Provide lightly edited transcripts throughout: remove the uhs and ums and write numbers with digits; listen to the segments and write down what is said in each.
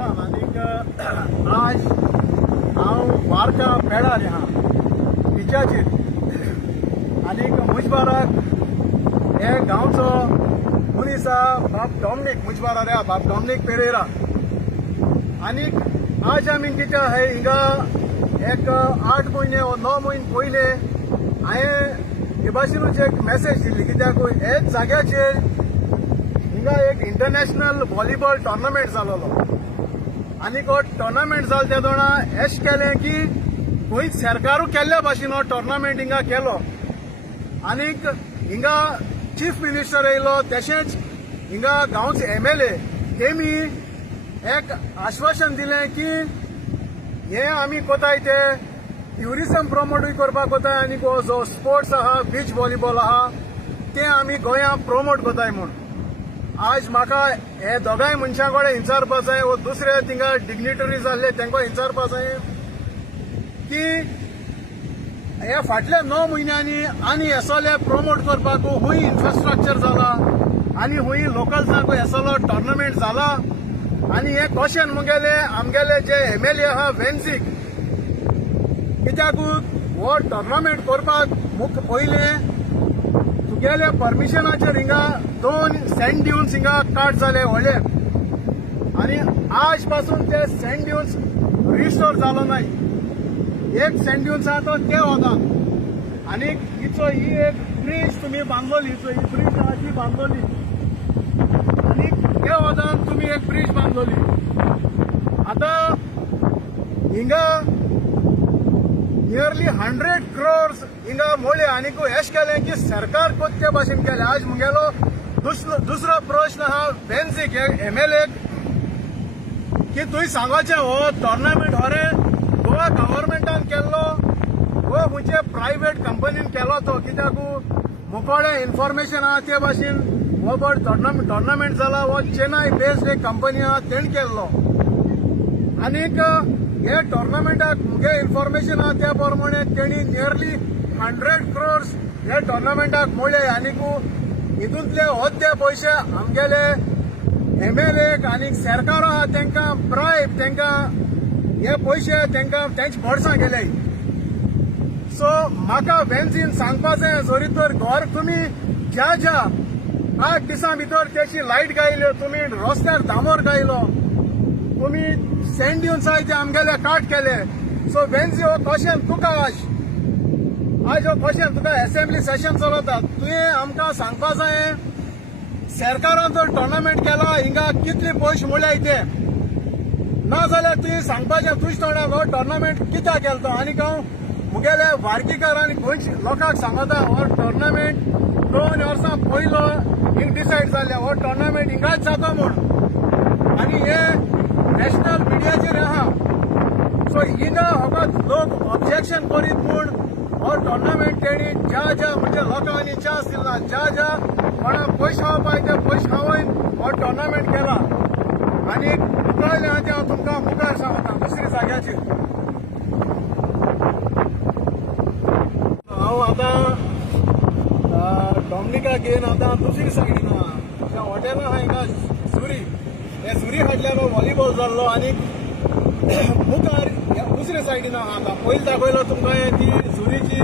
वतात आनीक आज हांव वार्का पेडार आहा बिचाचेर आनीक मुज बाराक हे गांवचो मनीस आहा बाब डॉमिनीक मुज बारार आहा बाब डॉमिनीक पेरेरा आनीक आज आमी कितें आहाय हिंगा एक 8 म्हयने व 9 म्हयने पयले हांवें हे भाशेनूच एक मेसेज दिल्ली कित्याक हेच जाग्याचेर हिंगा एक इंटरनॅशनल व्हॉलीबॉल टोर्नामेंट जालोलो आनीक हो टोर्नामेंट जालो त्या दोना अशें केलें की गोंय सरकारू केल्ल्या भाशेन हो टोर्नामेंट हिंगा केलो आनीक हिंगा चीफ मिनिस्टर येयलो तशेंच हिंगा गांवचे MLA तेमी एक आश्वासन दिलें की हे आमी कोताय ते ट्युरिझम प्रमोटूय करपाक कोताय आनी जो स्पोर्ट्स आहा बीच व्हॉलीबॉल आहा ते आमी गोंयांत प्रमोट कोताय म्हूण आज म्हाका हे दोगांय मनशां कडेन विचारपा जाय व दुसरे थिंगा डिग्निटरीज आसले तांकां विचारपा जाय की हे फाटल्या 9 म्हयन्यांनी आनी येसोले प्रमोट करपाक खूंय इन्फ्रास्ट्रक्चर जाला आनी खूंय लोकल्सांक येसोलो टोर्नामेंट जाला आनी हे क्वेश्चन आमगेले जे MLA आहा वेन्सीक कित्याक हो टोर्नामेंट करपाक पयले तुगेले परमिशनाचेर हिंगा 2 सँड ड्यून्स हिंगा काट जाले व्हडले आनी आज पासून ते सँड ड्यून्स रिस्टोर जालो नाय एक सँड ड्यून्स आहा तो ते वोगान आनी ही एक ब्रीज तुमी बांदलोली ही ब्रीज आहा ती बांदलोली आनी ते वोगान तुमी एक ब्रीज बांदलोली आतां हिंगा नियरली 100 crores हिंगा मोळे आनीक अशें केलें की सरकार कोत्ते भाशेन केलें आज मुगेलो दुसरो प्रश्न आहा वेन्सीक MLA की तुवें सांगोचें हो टोर्नामेंट हो रे गोवा गव्हर्मेंटान केल्लो वो खंयचे प्रायवेट कंपनीन केलो तो कित्याक मुकोडे इन्फॉर्मेशन आहा ते भाशेन हो बट टोर्नामेंट जाला हो चेन्नई बेस्ड एक कंपनी आहा तेणें केल्लो आनीक हे टोर्नामेंटाक मुगे इन्फॉर्मेशन आहा त्या प्रमाणे तेणी नियरली 100 crores हे टोर्नामेंटाक मोडले आनीक हितूंतले होते पयशे आमगेले MLA आनीक सरकार आहा तांकां ब्रायब तांकां हे पयशे तांकां तेंचे बोर्सां गेले सो म्हाका वेन्सीन सांगपा जाय जोरी तर घर तुमी ज्या 8 दिसां भितर तेची लायट गायल्यो तुमी रस्त्यार दामोर गायलो तुमी सँड ड्यून्स आहाय ते आमगेले काट केले सो वेन्सी हो क्वेश्चन तुका आज हो क्वेश्चन तुका असेंब्ली सेशन चलता तुवें आमकां सांगपा जाय सरकारान जर टोर्नामेंट केला हिंगा कितले पयशे मोडल्याय ते नाजाल्यार तुवें सांगपाचें तुजे तोंडाक हो टोर्नामेंट कित्याक केलो तो आनीक हांव मुगेले वार्कीकार आनी गोंयच्या लोकांक सांगता हो टोर्नामेंट 2 वर्सां पयलो हिंग डिसायड जाल्ले हो टोर्नामेंट हिंगाच जाता म्हूण आनी हे नॅशनल मिडियाचेर आहा सो हिंगा फकत लोक ऑब्जेक्शन करीत म्हूण हो टोर्नामेंट तेणी ज्या म्हणजे लोकांनी चान्स दिला ज्या कोणाक पयशे खावपाक ते पयशे खावून हो टोर्नामेंट केला आनी उकळले आहा ते हांव तुमकां मुखार सांगता दुसऱ्या जाग्याचेर हांव आतां डॉमिनिकाक घेवन आतां दुसरी सायडीन आहा त्या हॉटेलान आहा हिंगा झुरी हे झुरी फाटल्यान व्हॉलीबॉल जाल्लो आनी मुखार दुसरे सायडीन आहा आतां पयलीं दाखयलो तुमकां ती झुरीची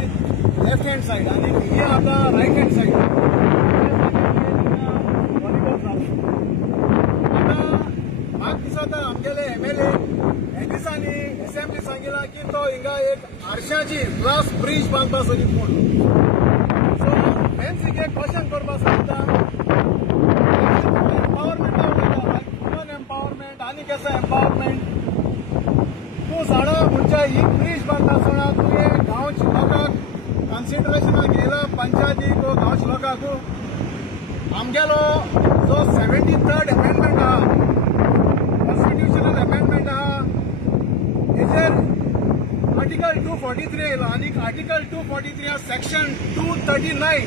लेफ्ट हँड सायड आनी ही आतां रायट हँड सायड व्हॉलीबॉल जालो आतां म्हाका दिसता आमगेले MLA हे दिसांनी असेंब्ली सांगिला की तो हिंगा एक आरशाची ग्लास ब्रीज बांदपा सोदीत म्हूण सो वेन्सीक एक क्वेश्चन करपा सांगता एम्पावरमेंट आनी केसो एम्पावरमेंट तूं जाणा म्हणजे ही ब्रीज बांदता आसतना तुवें गांवच्या लोकांक कन्सिडरेशनाक घेयला पंचायतीक व गांवच्या लोकांक आमगेलो जो 73rd अमेंडमेंट आहा कॉन्स्टिट्युशनल अमेंडमेंट आहा हेजेर आर्टिकल 243 येयलो आनी आर्टिकल 243 सेक्शन 239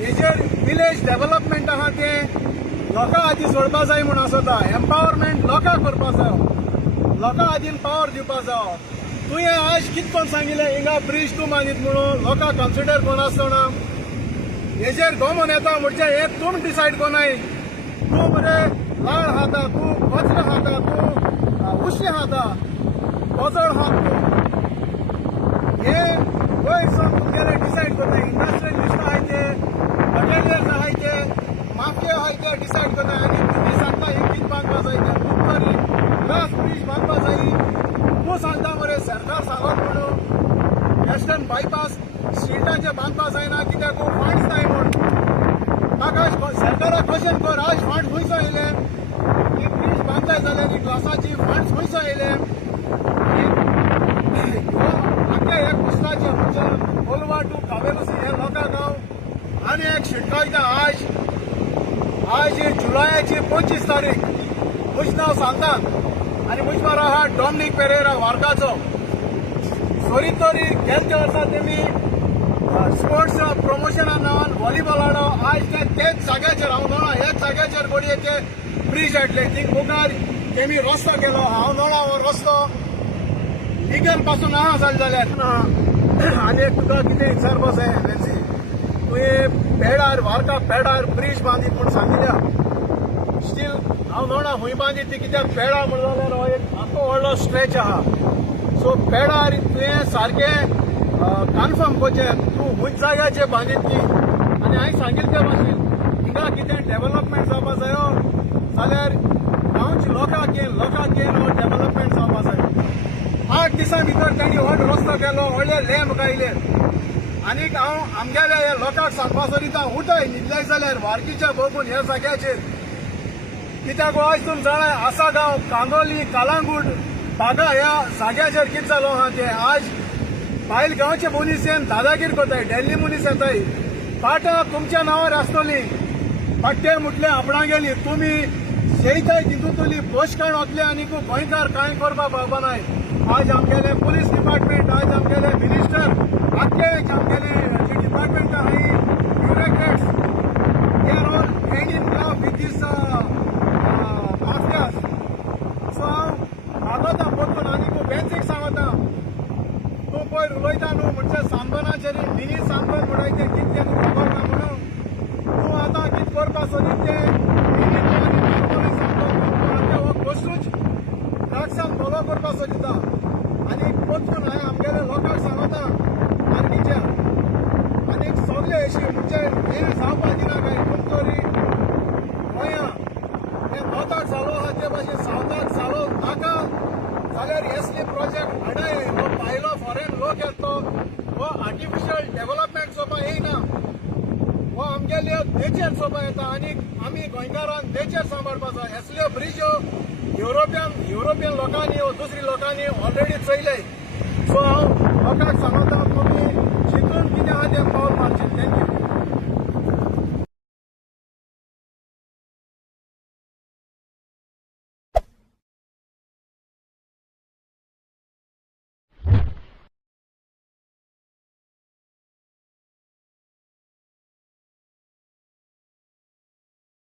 हेजेर विलेज डेव्हलपमेंट आहा ते लोकां आदी सोडपा जाय म्हूण आसता एम्पावरमेंट लोकांक करपा जाय लोकां आदीन पावर दिवपा जाय तुवें आज कितकोन सांगिल्लें हिंगा ब्रीज तूं बांदीत म्हणून लोकांक कन्सिडर कोण आसतना हेजेर गोमोन येता म्हणजे हे तूं डिसायड कोनाय तूं मरे लाळ खाता तूं कचरो खाता तूं उशे खाता कोजळ हात तूं हे वयर सावन तुमगेले डिसायड करता इंडस्ट्रियलिस्ट आहाय ते हॉटेलियर्स आहाय ते माफिया आहाय ते डिसायड करता आनी तुमी सांगता हे कितें बांदपा जाय ते कुंकरी ग्लास ब्रिज बांदपा जायी तूं सांगता मरे सरकार सांगत म्हणून वेस्टर्न बायपास स्ट्रिटाचे बांदपा जायना कित्याक फंड्स नाय म्हूण म्हाका सरकाराक क्वेश्चन कर आज फंड्स खंयसो येयले ही ब्रिज बांदताय जाल्यार ही ग्लासाची फंड्स खंयसो येयले आख्या एक कुस्ताचे म्हणजे कोलवा टू कावेलोसी हे लोकां गांव आनी एक शिटकायता आज जुलयाची 25 तारीख म्हजें नांव सांगतात आनी म्हजे बारा आहा डॉमिनीक पेरेरा वार्काचो सोरी तोरी गेल्या वर्सा तेमी स्पोर्ट्स प्रमोशना नांवान व्हॉलीबॉल हाडो आज तेच जाग्याचेर हांव नोळा ह्याच जाग्याचेर कोणये ते ब्रिज हाडले थिंग मुखार तेमी रस्तो केलो हांव नोळा हो रस्तो लिगल पासून आहा जाल्यार आनी एक तुका कितें विचारपा जाय एनसी तुवें पेडार वार्का पेडार ब्रिज बांदीत म्हूण सांगिल्ल्या स्टील हांव नोळा खंय बांदीत ती कित्याक पेडा म्हण जाल्यार हो एक आख्खो व्हडलो स्ट्रेच आहा सो पेडार तुवें सारकें कन्फर्म करचें तूं खंयच जाग्याचेर बांदीत ती आनी हांवें सांगिल्लें ते भाशेन हिंगा कितें डेव्हलपमेंट जावपा जायो जाल्यार गांवच्या लोकांक येवन हो डेव्हलपमेंट जावपा जाय 8 दिसां भितर तांणी व्हड रस्तो केलो व्हडले लॅम्प गायले आनीक हांव आमगेल्या हे लोकांक सांगपा सोदिता उठय न्हिदले जाल्यार वार्कीच्या बघून ह्या जाग्याचेर कित्याक आज तुमी जाणाय आसा गांव कांदोली कालांगूट बागा ह्या जाग्याचेर कितें जालो आहा ते आज भायल गांवचे मनीस येवन दादागीर करताय डेल्ली मनीस येताय पाटां तुमच्या नांवार आसतली पट्टे मुटले आपणा गेली तुमी शेयताय तितूंतली पोस्टकार्ड वतले आनी गोंयकार कांय करपा पावपा नाय आज आमगेले पुलीस डिपार्टमेंट आज आमगेले मिनिस्टर आख्खे आमगेले जे डिपार्टमेंट आहाय bureaucrats they are all hand in glove with these mafias so हांव मागोता परतून आनी बेंचीक सांगता तूं पयर उलयता न्हू म्हणजे सांदोनाचेर मिनी सांदोन म्हणटाय ते कितें खबर ना म्हणून तूं आतां कितें करपा सोदीत ते मिनी नांवांनी सांदोन हो कसूच ड्रग्सान फोलो करपा सोदिता आनी परतून हांवें आमगेल्या लोकांक सांगता आर्मीच्या आनीक सगळे अशी म्हणजे हे जावपा दिना काय कुंतोरी गोंयां हे नॉर्थाक जालो आहा ते भाशेन सावथाक जालो नाका जाल्यार असले प्रोजेक्ट हाडाय हो भायलो फॉरेन लोक येतो हो आर्टिफिशियल डेव्हलपमेंट चोवपा येयना हो आमगेल्यो नेचर चोवपा येता आनीक आमी गोंयकारान नेचर सांबाळपा जाय असल्यो ब्रिजो युरोपियन लोकांनी वा दुसरी लोकांनी ऑलरेडी चयले सो हांव लोकांक सांगता तुमी